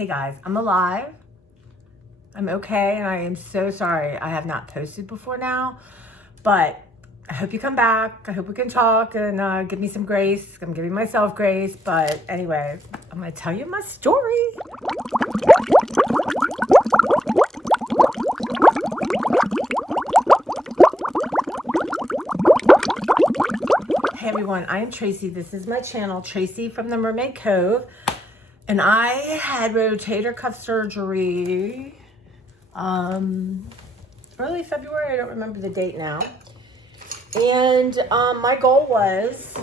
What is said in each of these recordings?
Hey guys, I'm alive. I'm okay, and I am so sorry I have not posted before now, but I hope you come back. I hope we can talk and give me some grace. I'm giving myself grace, but anyway, I'm going to tell you my story. Hey everyone, I am Tracy. This is my channel, Tracy from the Mermaid Cove, and I had rotator cuff surgery early February. I don't remember the date now. And my goal was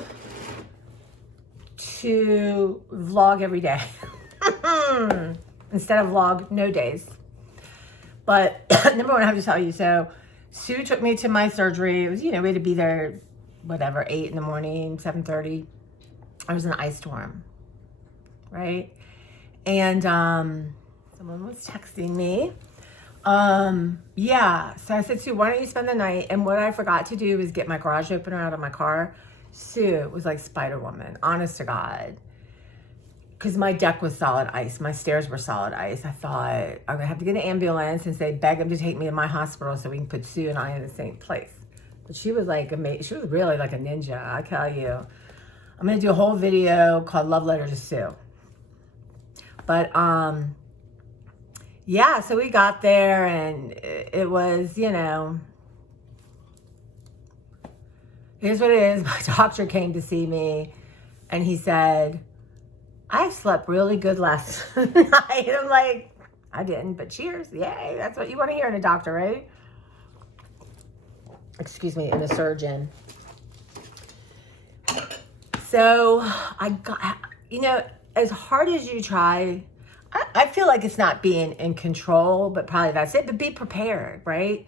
to vlog every day instead of vlog no days. But number one, I have to tell you, so Sue took me to my surgery. It was, we had to be there, whatever, 8 in the morning, 7:30. I was in an ice storm, right? And someone was texting me. Yeah, so I said, Sue, why don't you spend the night? And what I forgot to do was get my garage opener out of my car. Sue was like Spider-Woman, honest to God. Because my deck was solid ice. My stairs were solid ice. I thought, I'm going to have to get an ambulance and say, beg them to take me to my hospital so we can put Sue and I in the same place. But she was like amazing. She was really like a ninja, I tell you. I'm going to do a whole video called Love Letter to Sue. But, yeah, so we got there and it was, here's what it is. My doctor came to see me and he said, I slept really good last night. I'm like, I didn't, but cheers. Yay. That's what you want to hear in a doctor, right? Excuse me, in a surgeon. So I got, as hard as you try, I feel like it's not being in control, but probably that's it. But be prepared, right?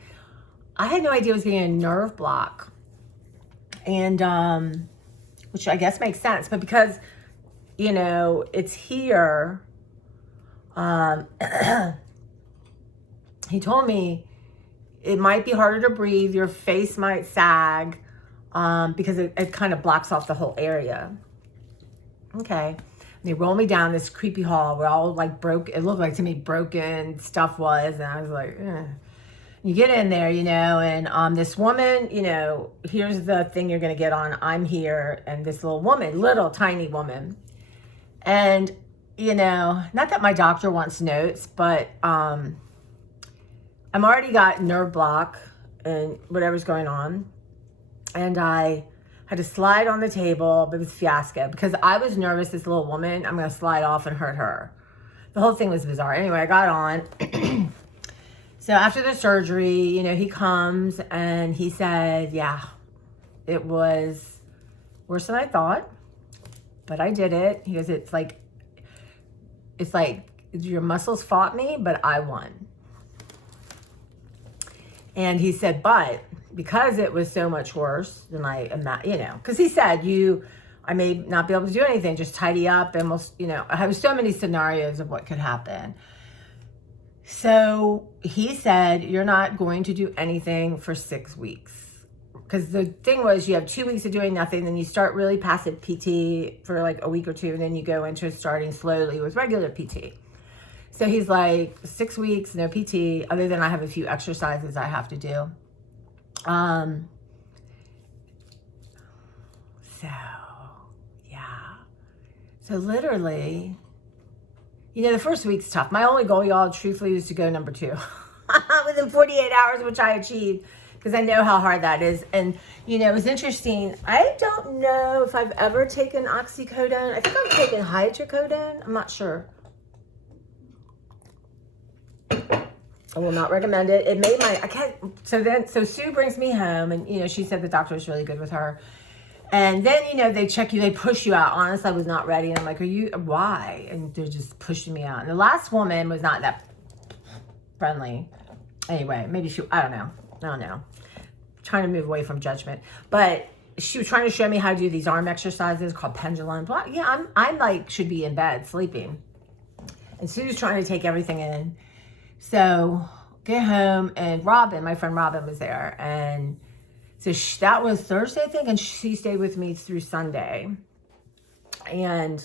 I had no idea I was getting a nerve block. And, which I guess makes sense. But because, it's here, he told me it might be harder to breathe. Your face might sag because it kind of blocks off the whole area. Okay. They roll me down this creepy hall where all like it looked like to me broken stuff was. And I was like, eh. You get in there, and this woman, here's the thing you're going to get on. I'm here. And this little tiny woman. And, not that my doctor wants notes, but I'm already got nerve block and whatever's going on. And I had to slide on the table, but it was a fiasco because I was nervous. This little woman, I'm going to slide off and hurt her. The whole thing was bizarre. Anyway, I got on. So after the surgery, he comes and he said, yeah, it was worse than I thought, but I did it. He goes, it's like your muscles fought me, but I won. And he said, but because it was so much worse than I imagined, because he said, I may not be able to do anything, just tidy up and I have so many scenarios of what could happen. So he said, you're not going to do anything for 6 weeks. Because the thing was, you have 2 weeks of doing nothing, then you start really passive PT for like a week or two, and then you go into starting slowly with regular PT. So he's like, 6 weeks, no PT, other than I have a few exercises I have to do. So, yeah. So literally, the first week's tough. My only goal, y'all, truthfully, was to go number 2 within 48 hours, which I achieved because I know how hard that is. And, it was interesting. I don't know if I've ever taken oxycodone. I think I've taken hydrocodone. I'm not sure. I will not recommend it. It made so Sue brings me home and, she said the doctor was really good with her. And then, they check you, they push you out. Honestly, I was not ready. And I'm like, why? And they're just pushing me out. And the last woman was not that friendly. Anyway, maybe I don't know. Trying to move away from judgment. But she was trying to show me how to do these arm exercises called pendulums. Well, yeah, I'm like, should be in bed sleeping. And Sue's trying to take everything in. So get home and my friend Robin was there. And so that was Thursday, I think, and she stayed with me through Sunday. And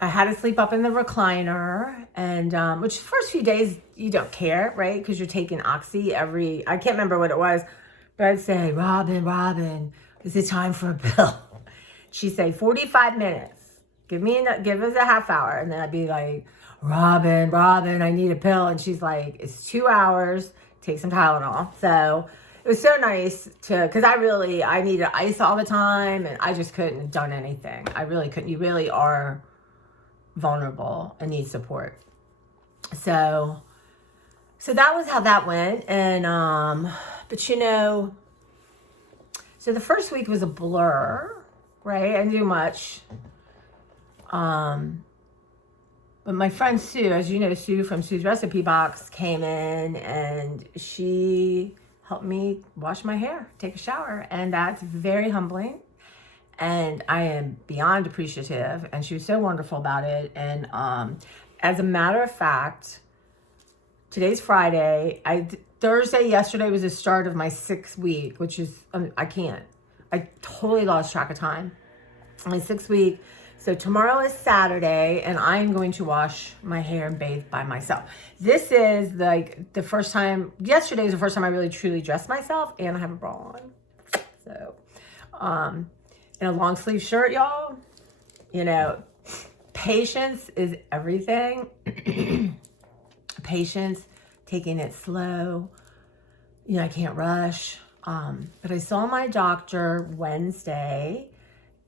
I had to sleep up in the recliner, and which the first few days you don't care, right? Because you're taking Oxy I can't remember what it was, but I'd say, Robin, is it time for a pill? She'd say 45 minutes. Give us a half hour. And then I'd be like, Robin, I need a pill. And she's like, it's 2 hours. Take some Tylenol. So it was so nice because I needed ice all the time, and I just couldn't have done anything. I really couldn't. You really are vulnerable and need support. So that was how that went. And, but so the first week was a blur, right? I didn't do much. But my friend Sue, as you know, Sue from Sue's Recipe Box came in, and she helped me wash my hair, take a shower. And that's very humbling. And I am beyond appreciative. And she was so wonderful about it. And as a matter of fact, today's Friday. Thursday, yesterday was the start of my 6th week, which is, I totally lost track of time. My 6th week. So tomorrow is Saturday, and I'm going to wash my hair and bathe by myself. This is like the first time, yesterday was the first time I really truly dressed myself, and I have a bra on. So, in a long sleeve shirt, y'all, patience is everything. Patience, taking it slow. I can't rush. But I saw my doctor Wednesday,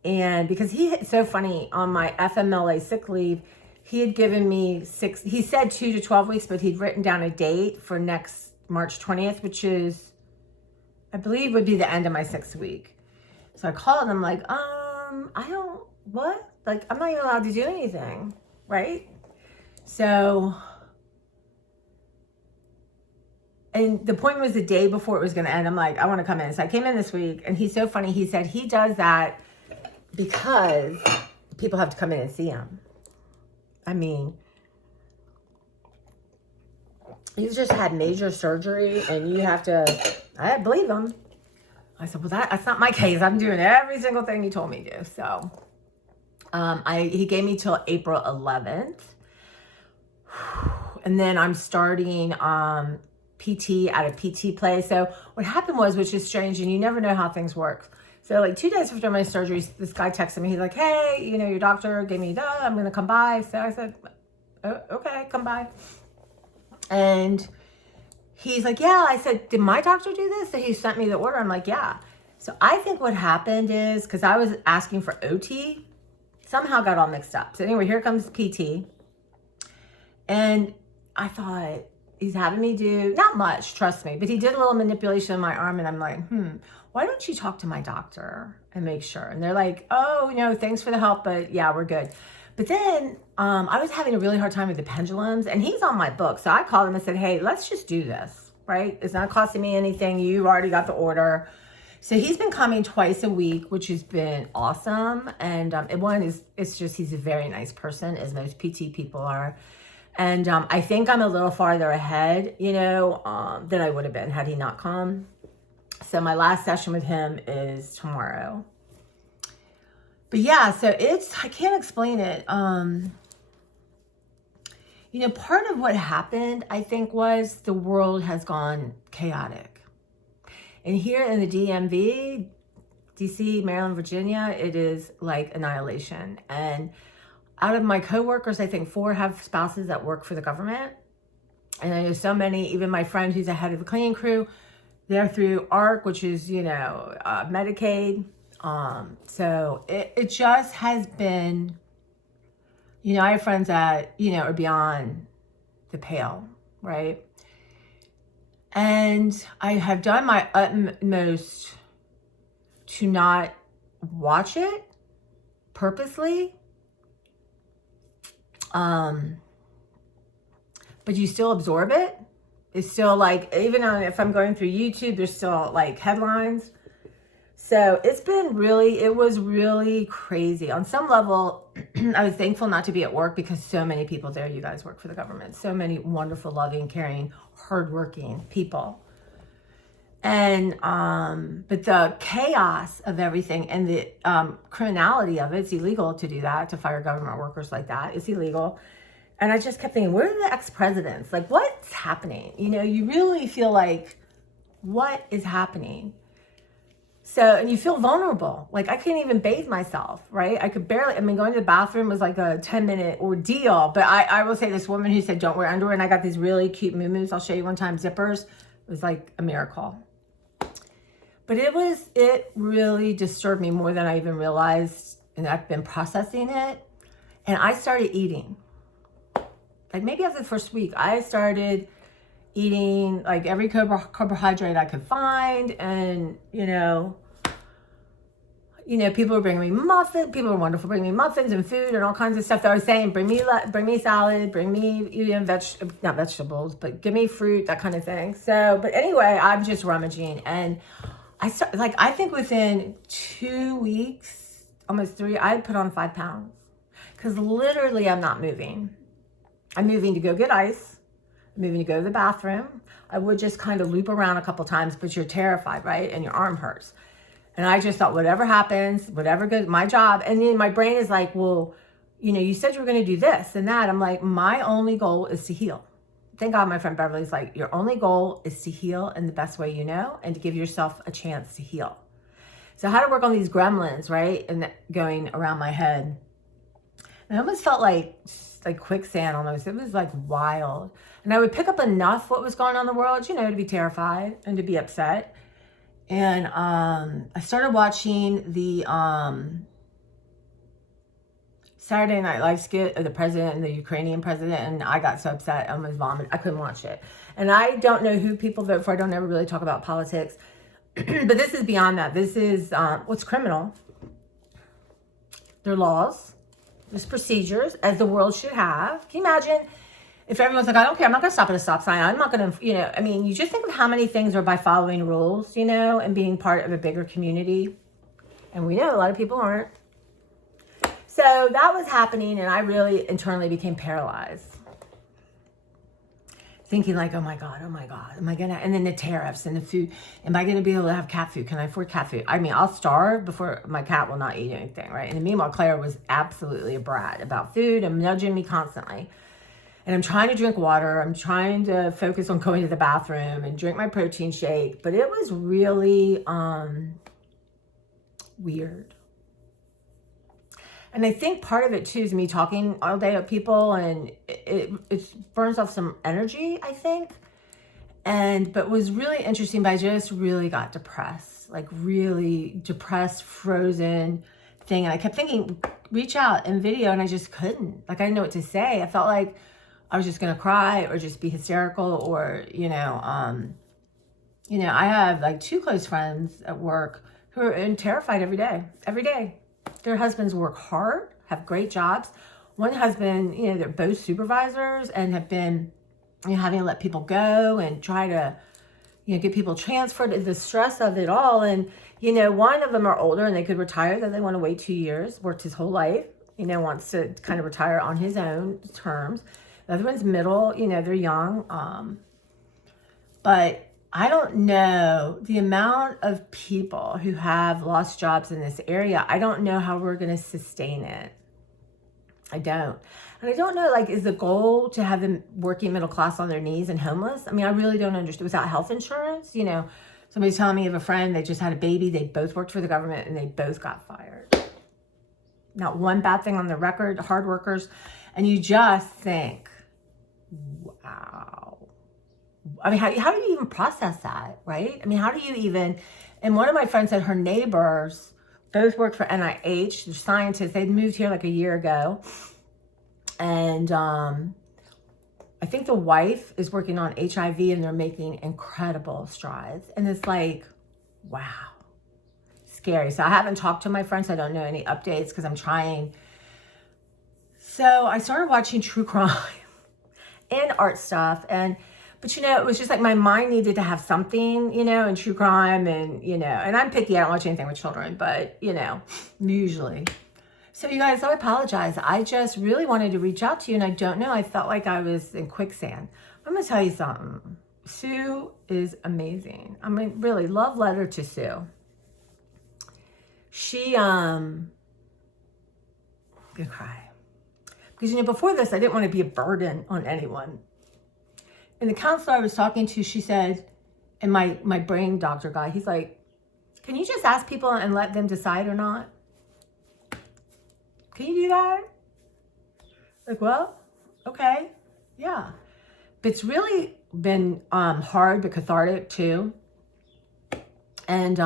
and because it's so funny, on my FMLA sick leave, he had given me he said 2 to 12 weeks, but he'd written down a date for next March 20th, which is, I believe, would be the end of my 6th week. So I called him like, I'm not even allowed to do anything, right? So, and the appointment was the day before it was going to end. I'm like, I want to come in. So I came in this week, and he's so funny. He said he does that because people have to come in and see him. I mean, he's just had major surgery, and I believe him. I said, well, that's not my case. I'm doing every single thing he told me to. So he gave me till April 11th. And then I'm starting PT at a PT place. So what happened was, which is strange, and you never know how things work. So like 2 days after my surgery, this guy texted me. He's like, hey, your doctor gave me I'm going to come by. So I said, oh, okay, come by. And he's like, yeah. I said, did my doctor do this? So he sent me the order. I'm like, yeah. So I think what happened is, because I was asking for OT, somehow got all mixed up. So anyway, here comes PT. And I thought, he's having me do, not much, trust me, but he did a little manipulation of my arm, and I'm like, why don't you talk to my doctor and make sure? And they're like, oh, thanks for the help, but yeah, we're good. But then I was having a really hard time with the pendulums, and he's on my book. So I called him and said, hey, let's just do this, right? It's not costing me anything. You've already got the order. So he's been coming twice a week, which has been awesome. And it's just, he's a very nice person, as most PT people are. And I think I'm a little farther ahead, than I would have been had he not come. So my last session with him is tomorrow. But yeah, so I can't explain it. Part of what happened, I think, was the world has gone chaotic. And here in the DMV, DC, Maryland, Virginia, it is like annihilation. And out of my coworkers, I think 4 have spouses that work for the government. And I know so many, even my friend who's the head of the cleaning crew, they're through ARC, which is, Medicaid. So it just has been, I have friends that, are beyond the pale, right? And I have done my utmost to not watch it purposely. But you still absorb it. It's still like, even if I'm going through YouTube, there's still like headlines. So it was really crazy. On some level, I was thankful not to be at work because so many people there, you guys work for the government, so many wonderful, loving, caring, hardworking people. And, but the chaos of everything and the criminality of it, it's illegal to do that, to fire government workers like that. It's illegal. And I just kept thinking, where are the ex-presidents? Like, what's happening? You know, you really feel like, what is happening? So, and you feel vulnerable. Like, I can't even bathe myself, right? I could barely, I mean, going to the bathroom was like a 10-minute ordeal. But I will say, this woman who said, don't wear underwear, and I got these really cute moo-moos, I'll show you one time, zippers. It was like a miracle. But it really disturbed me more than I even realized. And I've been processing it. And I started eating. Like, maybe after the first week, I started eating like every carbohydrate I could find. And, you know, people were bringing me muffins. People were wonderful, bringing me muffins and food and all kinds of stuff. That I was saying, bring me salad, bring me, not vegetables, but give me fruit, that kind of thing. So, but anyway, I'm just rummaging. And I think within 2 weeks, almost 3, I had put on 5 pounds. Because literally I'm not moving. I'm moving to go get ice. I'm moving to go to the bathroom. I would just kind of loop around a couple times, but you're terrified, right? And your arm hurts. And I just thought, whatever happens, whatever goes, my job. And then my brain is like, well, you know, you said you were going to do this and that. I'm like, my only goal is to heal. Thank God my friend Beverly's like, your only goal is to heal in the best way you know and to give yourself a chance to heal. So how to work on these gremlins, right? And going around my head. And I almost felt like quicksand almost. It was like wild. And I would pick up enough what was going on in the world, you know, to be terrified and to be upset. And I started watching the Saturday Night Live skit of the president and the Ukrainian president, and I got so upset I almost vomited. I couldn't watch it. And I don't know who people vote for. I don't ever really talk about politics. But this is beyond that. This is what's criminal. There are laws. There's procedures, as the world should have. Can you imagine if everyone's like, I don't care, I'm not going to stop at a stop sign. I'm not going to, you know, I mean, you just think of how many things are by following rules, you know, and being part of a bigger community. And we know a lot of people aren't. So that was happening, and I really internally became paralyzed. Thinking like, oh my God, am I gonna, and then the tariffs and the food, am I gonna be able to have cat food? Can I afford cat food? I mean, I'll starve before my cat will not eat anything, right? And meanwhile, Claire was absolutely a brat about food and nudging me constantly. And I'm trying to drink water. I'm trying to focus on going to the bathroom and drink my protein shake. But it was really weird. And I think part of it too is me talking all day with people, and it burns off some energy, I think. But it was really interesting, but I just really got depressed, like really depressed, frozen thing. And I kept thinking, reach out and video, and I just couldn't. Like, I didn't know what to say. I felt like I was just going to cry or just be hysterical, or, you know, I have like 2 close friends at work who are terrified every day. Their husbands work hard, have great jobs. One husband, you know, they're both supervisors and have been, you know, having to let people go and try to, you know, get people transferred, the stress of it all. And, you know, one of them are older and they could retire, then they want to wait 2 years, worked his whole life, you know, wants to kind of retire on his own terms. The other one's middle, you know, they're young. But I don't know the amount of people who have lost jobs in this area. I don't know how we're going to sustain it. I don't. And I don't know, like, is the goal to have them working middle class on their knees and homeless? I mean, I really don't understand. Without health insurance, you know, somebody's telling me of a friend, they just had a baby. They both worked for the government and they both got fired. Not one bad thing on the record, hard workers. And you just think, wow. I mean, how do you even process that, right? I mean, how do you even, and one of my friends said her neighbors both worked for NIH, they're scientists, they'd moved here like a year ago. And I think the wife is working on HIV and they're making incredible strides. And it's like, wow, scary. So I haven't talked to my friends. I don't know any updates because I'm trying. So I started watching true crime and art stuff. But, you know, it was just like my mind needed to have something, you know, and true crime and, you know, and I'm picky. I don't watch anything with children, but, you know, usually. So you guys, I apologize. I just really wanted to reach out to you, and I don't know. I felt like I was in quicksand. I'm going to tell you something. Sue is amazing. I mean, really, love letter to Sue. She, I'm gonna cry. Because, you know, before this, I didn't want to be a burden on anyone. And the counselor I was talking to, she said, and my brain doctor guy, he's like, can you just ask people and let them decide or not? Can you do that? Like, well, okay, yeah. But it's really been hard but cathartic too. And,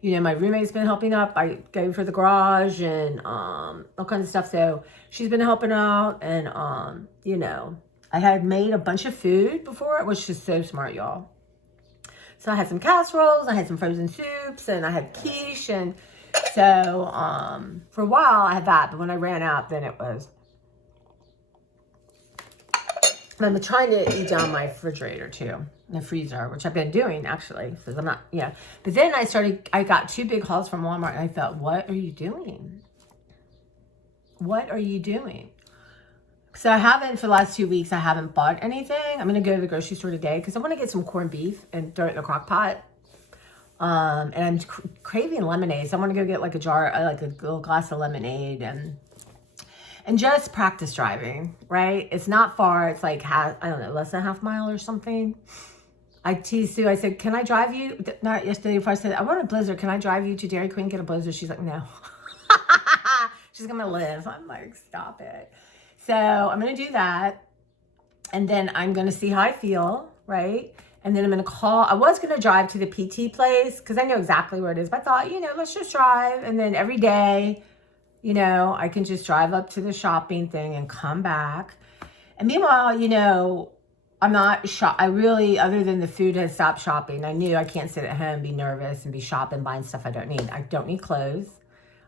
you know, my roommate's been helping up. I go for the garage and all kinds of stuff. So she's been helping out. And, you know, I had made a bunch of food before. It was just so smart, y'all. So I had some casseroles, I had some frozen soups, and I had quiche. And so for a while I had that. But when I ran out, then it was... I'm trying to eat down my refrigerator too, the freezer, which I've been doing actually, because I'm not, yeah. But then I got 2 big hauls from Walmart, and I thought, what are you doing? What are you doing? So I haven't, for the last 2 weeks, I haven't bought anything. I'm going to go to the grocery store today because I want to get some corned beef and throw it in the crock pot. And I'm craving lemonade. So I want to go get like a jar, like a little glass of lemonade and just practice driving, right? It's not far. It's like, I don't know, less than a half mile or something. I teased Sue. I said, can I drive you? Not yesterday before I said, I want a Blizzard. Can I drive you to Dairy Queen, get a Blizzard? She's like, no. She's going to live. I'm like, stop it. So I'm going to do that. And then I'm going to see how I feel, right? And then I'm going to call. I was going to drive to the PT place because I know exactly where it is. But I thought, you know, let's just drive. And then every day, you know, I can just drive up to the shopping thing and come back. And meanwhile, you know, I'm not I really, other than the food, has stopped shopping. I knew I can't sit at home, be nervous, and be shopping, buying stuff I don't need. I don't need clothes.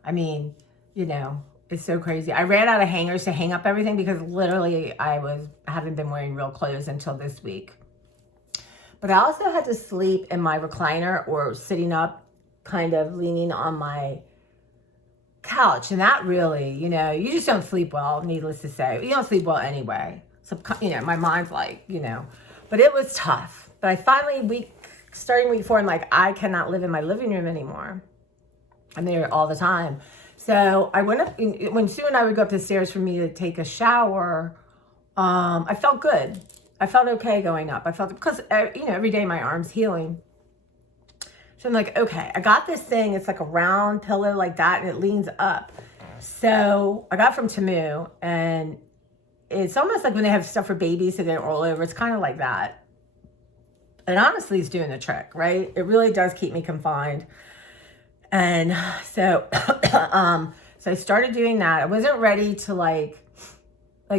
I mean, you know, it's so crazy. I ran out of hangers to hang up everything because literally I haven't been wearing real clothes until this week. But I also had to sleep in my recliner or sitting up, kind of leaning on my couch. And that really, you know, you just don't sleep well, needless to say. You don't sleep well anyway. So, you know, my mind's like, you know, but it was tough. But I finally, starting week 4, I'm like, I cannot live in my living room anymore. I'm there all the time. So I went up, when Sue and I would go up the stairs for me to take a shower, I felt good. I felt okay going up. I felt, because, you know, every day my arm's healing. So I'm like, okay, I got this thing. It's like a round pillow like that, and it leans up. So I got it from Temu, and it's almost like when they have stuff for babies so they don't roll over. It's kind of like that. And honestly, it's doing the trick, right? It really does keep me confined. And so, so I started doing that. I wasn't ready to like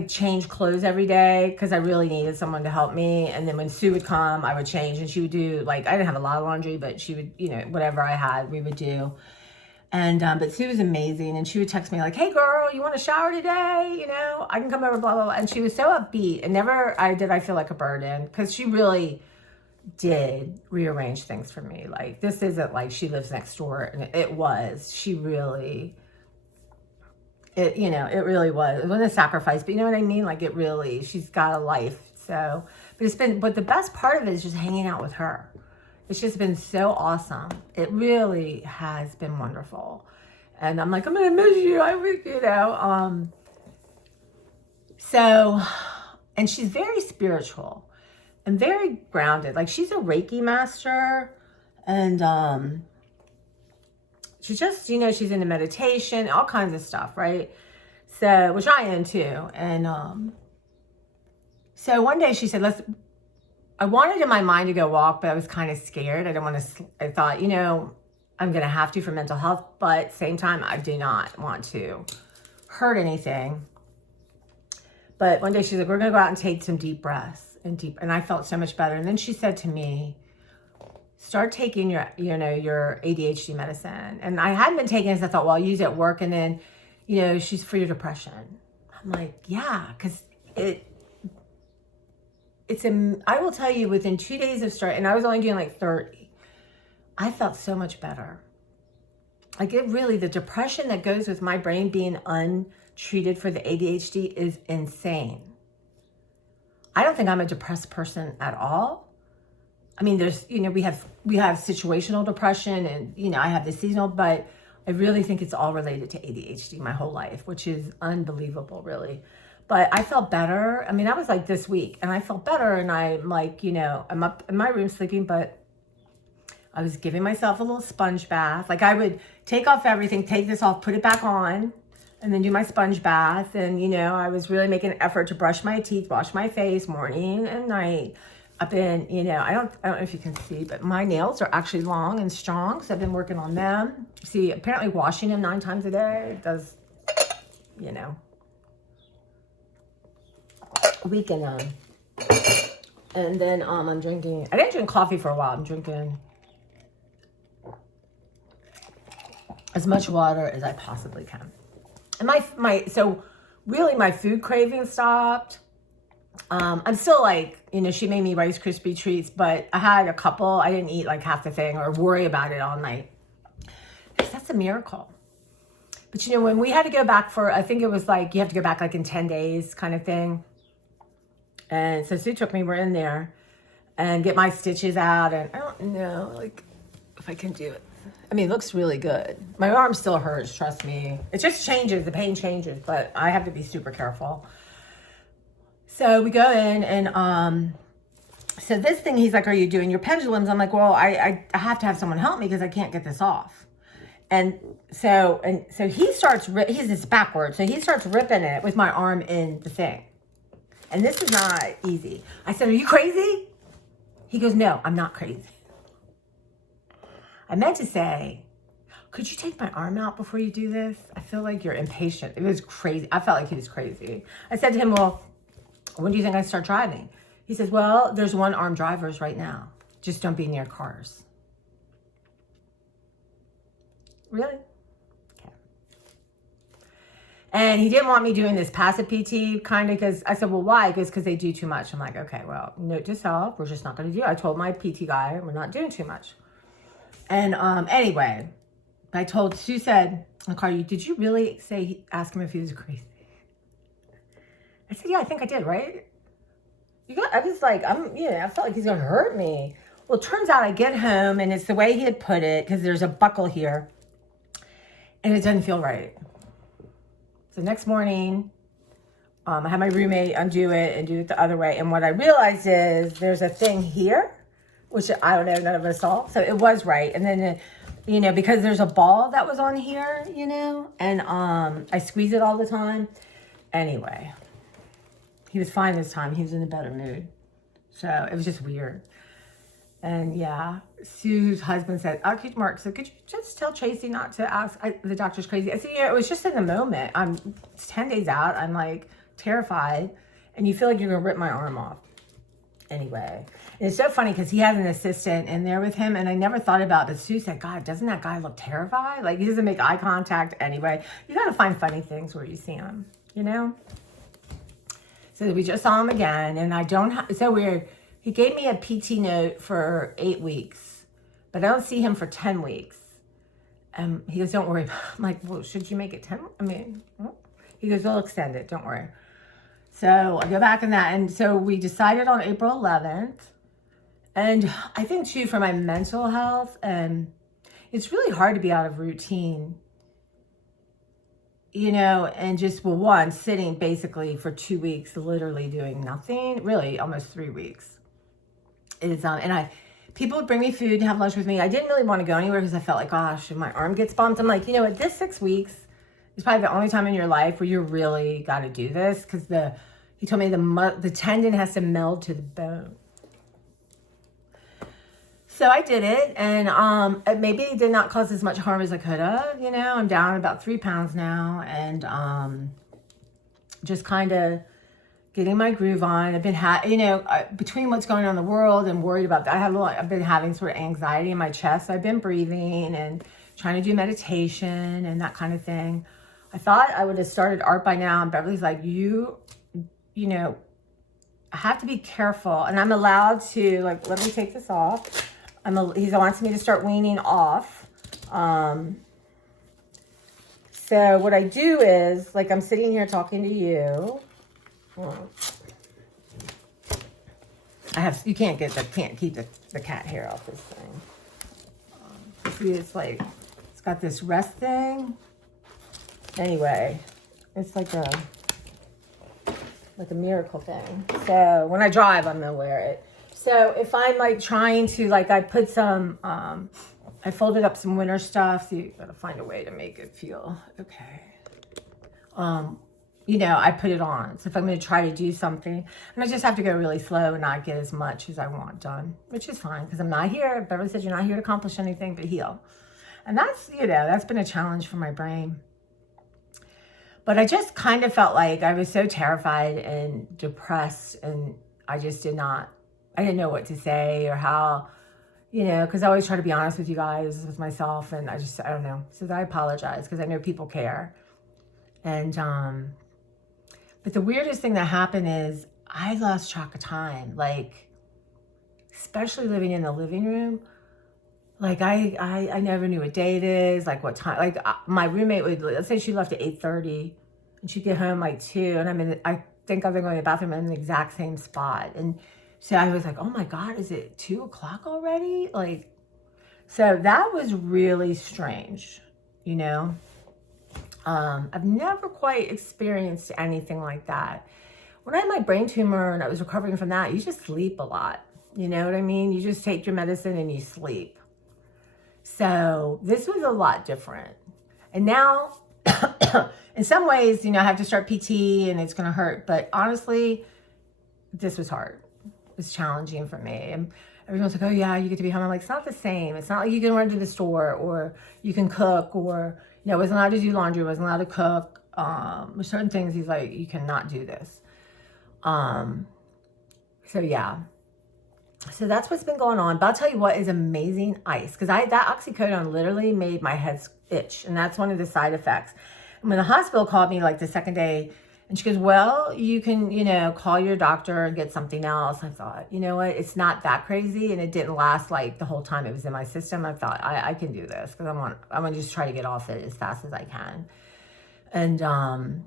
change clothes every day because I really needed someone to help me. And then when Sue would come, I would change, and she would do, like, I didn't have a lot of laundry, but she would, you know, whatever I had, we would do. And, but Sue was amazing, and she would text me like, hey girl, you want to shower today? You know, I can come over, blah, blah, blah. And she was so upbeat, and never did I feel like a burden, because she really did rearrange things for me. Like, this isn't like she lives next door, and it was, she really, it, you know, it really was. It wasn't a sacrifice, but you know what I mean? Like, it really, she's got a life. So, but it's been, but the best part of it is just hanging out with her. It's just been so awesome. It really has been wonderful. And I'm like, I'm going to miss you. You know, so, and she's very spiritual and very grounded. Like, she's a Reiki master, and, she's just, you know, she's into meditation, all kinds of stuff, right? So, which I am too. And so one day she said, I wanted in my mind to go walk, but I was kind of scared. I didn't want to, I thought, you know, I'm going to have to for mental health, but at the same time, I do not want to hurt anything. But one day she's like, we're going to go out and take some deep breaths and I felt so much better. And then she said to me, start taking your, you know, your ADHD medicine. And I hadn't been taking it, so I thought, well, I'll use it at work. And then, you know, she's for your depression. I'm like, yeah, because I will tell you, within 2 days of start, and I was only doing like 30, I felt so much better. Like, it really, the depression that goes with my brain being untreated for the ADHD is insane. I don't think I'm a depressed person at all. I mean, there's, you know, we have situational depression and, you know, I have the seasonal, but I really think it's all related to ADHD my whole life, which is unbelievable, really. But I felt better. I mean, that was like this week, and I felt better, and I'm like, you know, I'm up in my room sleeping, but I was giving myself a little sponge bath. Like I would take off everything, take this off, put it back on, and then do my sponge bath. And, you know, I was really making an effort to brush my teeth, wash my face morning and night. I've been, you know, I don't know if you can see, but my nails are actually long and strong, so I've been working on them. See, apparently washing them 9 times a day does, you know, weaken them. And then I'm drinking, I didn't drink coffee for a while. I'm drinking as much water as I possibly can. And so really my food craving stopped. I'm still like, you know, she made me Rice Krispie treats, but I had a couple. I didn't eat like half the thing or worry about it all night. That's a miracle. But, you know, when we had to go back for, I think it was like, you have to go back like in 10 days kind of thing. And so Sue took me, we're in there, and get my stitches out. And I don't know, like, if I can do it. I mean, it looks really good. My arm still hurts, trust me. It just changes, the pain changes, but I have to be super careful. So we go in, and so this thing, he's like, are you doing your pendulums? I'm like, well, I have to have someone help me because I can't get this off. And so he starts, he's this backwards, so he starts ripping it with my arm in the thing. And this is not easy. I said, are you crazy? He goes, no, I'm not crazy. I meant to say, could you take my arm out before you do this? I feel like you're impatient. It was crazy. I felt like he was crazy. I said to him, well, when do you think I start driving? He says, well, there's one-armed drivers right now. Just don't be near cars. Really? Okay. And he didn't want me doing this passive PT kind of because I said, well, why? Because they do too much. I'm like, okay, well, note to self, we're just not going to do it. I told my PT guy, we're not doing too much. And anyway, I told, Sue said, Carly, did you really ask him if he was crazy? I said, yeah, I think I did, right? I was like, I felt like he's going to hurt me. Well, it turns out I get home, and it's the way he had put it, because there's a buckle here, and it doesn't feel right. So next morning, I had my roommate undo it and do it the other way. And what I realized is there's a thing here, which I don't know, none of us saw. So it was right. And then, you know, because there's a ball that was on here, you know, and I squeeze it all the time. Anyway, he was fine this time. He was in a better mood. So it was just weird. And yeah, Sue's husband said, Mark said, could you just tell Tracy not to ask? The doctor's crazy. I said, yeah, it was just in the moment. It's 10 days out. I'm like terrified. And you feel like you're going to rip my arm off. Anyway, and it's so funny because he has an assistant in there with him. And I never thought about it. But Sue said, God, doesn't that guy look terrified? Like he doesn't make eye contact anyway. You got to find funny things where you see him, you know? So we just saw him again. And it's so weird. He gave me a PT note for 8 weeks, but I don't see him for 10 weeks. He goes, don't worry. I'm like, well, should you make it 10? I mean, he goes, they'll extend it. Don't worry. So I go back in that. And so we decided on April 11th. And I think too, for my mental health, it's really hard to be out of routine, you know, and just, well, one, sitting basically for 2 weeks, literally doing nothing, really almost 3 weeks. People would bring me food and have lunch with me. I didn't really want to go anywhere because I felt like, gosh, if my arm gets bumped, I'm like, you know, at this 6 weeks is probably the only time in your life where you really got to do this because he told me the tendon has to meld to the bone. So I did it, and maybe it did not cause as much harm as I could have. You know, I'm down about 3 pounds now, and just kind of getting my groove on. I've been, between what's going on in the world and worried about that, I've been having sort of anxiety in my chest. I've been breathing and trying to do meditation and that kind of thing. I thought I would have started art by now, and Beverly's like, you know, I have to be careful, and I'm allowed to, like, let me take this off. He wants me to start weaning off. So what I do is, like, I'm sitting here talking to you. you can't keep the cat hair off this thing. See, it's like, it's got this rest thing. Anyway, it's like a miracle thing. So when I drive, I'm gonna wear it. So if I'm like trying to, like, I put some, I folded up some winter stuff. So you gotta find a way to make it feel okay. You know, I put it on. So if I'm gonna try to do something, and I just have to go really slow and not get as much as I want done, which is fine because I'm not here. Beverly said you're not here to accomplish anything but heal. And that's, you know, that's been a challenge for my brain. But I just kind of felt like I was so terrified and depressed, and I just didn't know what to say or how, you know, because I always try to be honest with you guys, with myself, and I don't know. So I apologize because I know people care. And, but the weirdest thing that happened is I lost track of time, like, especially living in the living room. Like, I never knew what day it is, like what time. Like, my roommate would, let's say she left at 8:30 and she'd get home like 2, and I think I've been going to the bathroom in the exact same spot. And so I was like, oh my God, is it 2 o'clock already? Like, so that was really strange, you know? I've never quite experienced anything like that. When I had my brain tumor and I was recovering from that, you just sleep a lot. You know what I mean? You just take your medicine and you sleep. So this was a lot different. And now, in some ways, you know, I have to start PT and it's going to hurt. But honestly, this was hard. It was challenging for me. And everyone's like, oh yeah, you get to be home. I'm like, it's not the same. It's not like you can run to the store or you can cook, or, you know, I wasn't allowed to do laundry, wasn't allowed to cook. There's certain things he's like, you cannot do this. So yeah. So that's what's been going on. But I'll tell you what is amazing, ice. Because that oxycodone literally made my head itch. And that's one of the side effects. And when the hospital called me like the second day, and she goes, well, you can, you know, call your doctor and get something else. I thought, you know what, it's not that crazy. And it didn't last like the whole time it was in my system. I thought, I can do this because I'm going to just try to get off it as fast as I can. And,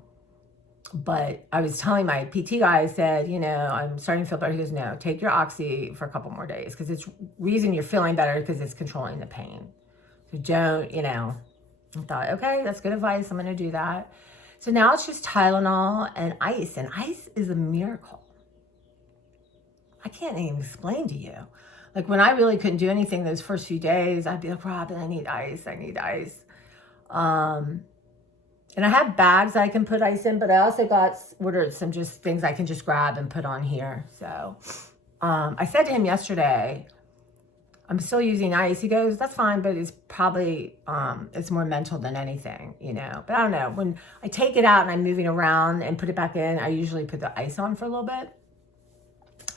but I was telling my PT guy, I said, you know, I'm starting to feel better. He goes, no, take your oxy for a couple more days because it's reason you're feeling better because it's controlling the pain. So don't, you know, I thought, okay, that's good advice. I'm going to do that. So now it's just Tylenol and ice is a miracle. I can't even explain to you. Like when I really couldn't do anything those first few days, I'd be like, Robin, I need ice. And I have bags I can put ice in, but I also ordered some just things I can just grab and put on here. So I said to him yesterday, I'm still using ice. He goes, that's fine, but it's probably, it's more mental than anything, you know. But I don't know. When I take it out and I'm moving around and put it back in, I usually put the ice on for a little bit.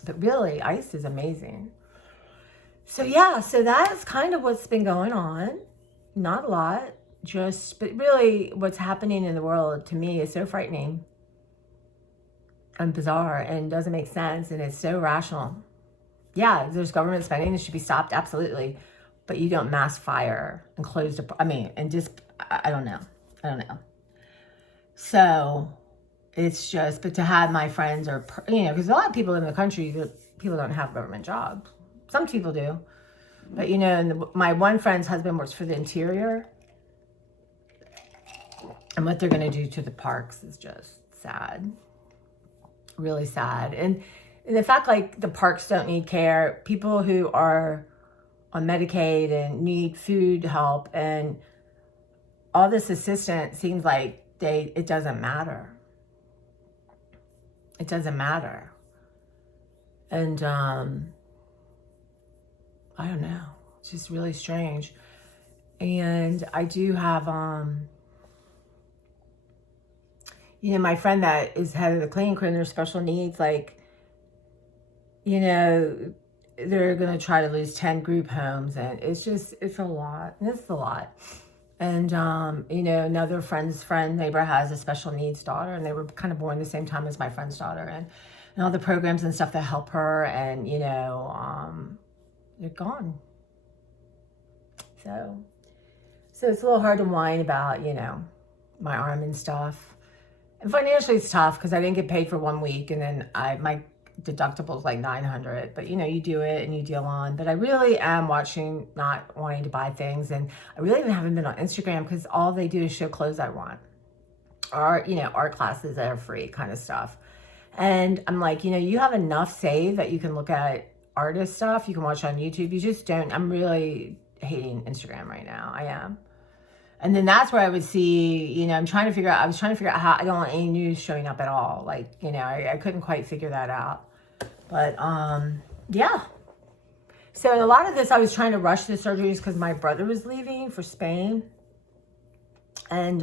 But really, ice is amazing. So yeah, so that's kind of what's been going on. Not a lot. But really what's happening in the world to me is so frightening and bizarre and doesn't make sense, and it's so rational. Yeah, there's government spending that should be stopped, absolutely. But you don't mass fire and close I don't know. So it's just, but to have my friends you know, because a lot of people in the country, people don't have government jobs. Some people do. But, you know, and my one friend's husband works for the Interior. And what they're going to do to the parks is just sad. Really sad. And the fact, like, the parks don't need care. People who are on Medicaid and need food help and all this assistance seems like it doesn't matter. It doesn't matter. And I don't know. It's just really strange. And I do have you know, my friend that is head of the cleaning crew and their special needs, like, you know, they're going to try to lose 10 group homes. And it's a lot. It's a lot. And, you know, another friend's neighbor has a special needs daughter, and they were kind of born the same time as my friend's daughter. And all the programs and stuff that help her, and, you know, they're gone. So it's a little hard to whine about, you know, my arm and stuff. And financially it's tough because I didn't get paid for 1 week, and then deductible's like 900, but you know, you do it and you deal on. But I really am watching, not wanting to buy things. And I really even haven't been on Instagram because all they do is show clothes I want, or, you know, art classes that are free kind of stuff. And I'm like, you know, you have enough saved that you can look at artist stuff you can watch on YouTube. You just don't. I'm really hating Instagram right now. I am. And then that's where I would see, you know, I was trying to figure out how I don't want any news showing up at all. Like, you know, I couldn't quite figure that out. But, yeah. So a lot of this, I was trying to rush the surgeries because my brother was leaving for Spain. And,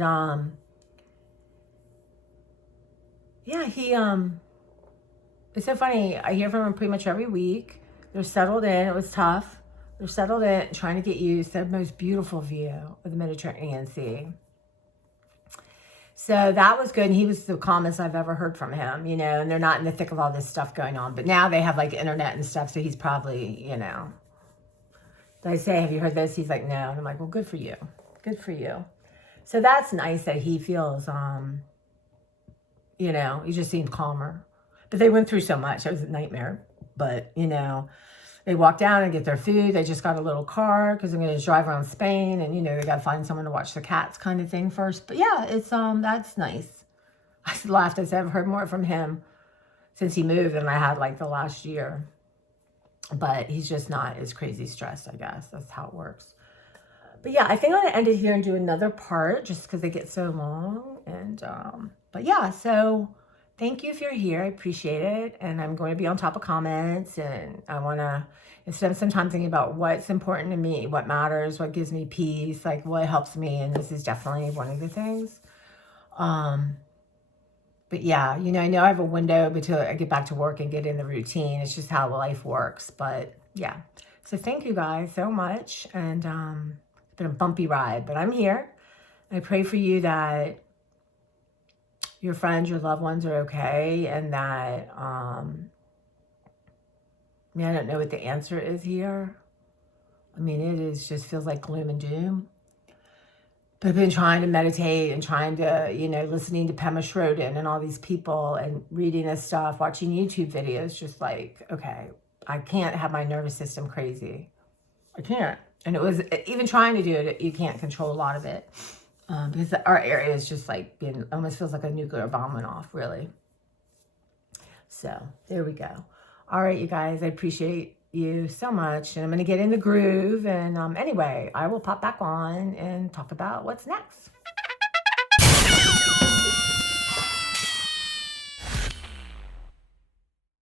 yeah, it's so funny. I hear from him pretty much every week. They're settled in. It was tough. They're settled in, trying to get used to the most beautiful view of the Mediterranean Sea. So that was good. And he was the calmest I've ever heard from him, you know, and they're not in the thick of all this stuff going on. But now they have like internet and stuff. So he's probably, you know, I say, have you heard this? He's like, no. And I'm like, well, good for you. Good for you. So that's nice that he feels, you know, he just seemed calmer. But they went through so much. It was a nightmare. But, you know, they walk down and get their food. They just got a little car because they're going to drive around Spain. And, you know, they got to find someone to watch the cats kind of thing first. But, yeah, it's that's nice. I laughed. I said, I've heard more from him since he moved than I had, like, the last year. But he's just not as crazy stressed, I guess. That's how it works. But, yeah, I think I'm going to end it here and do another part just because they get so long. And, but, yeah, so thank you if you're here. I appreciate it. And I'm going to be on top of comments. And I want to spend some time thinking about what's important to me, what matters, what gives me peace, like what helps me. And this is definitely one of the things. But yeah, you know I have a window until I get back to work and get in the routine. It's just how life works. But yeah. So thank you guys so much. And it's been a bumpy ride, but I'm here. I pray for you that your friends, your loved ones are okay, and that, I mean, I don't know what the answer is here. I mean, it is just feels like gloom and doom. But I've been trying to meditate and trying to, you know, listening to Pema Chödrön and all these people and reading this stuff, watching YouTube videos, just like, okay, I can't have my nervous system crazy. I can't. And it was, even trying to do it, you can't control a lot of it. Because our area is just like being, almost feels like a nuclear bomb went off, really. So there we go. All right, you guys, I appreciate you so much. And I'm going to get in the groove. And anyway, I will pop back on and talk about what's next.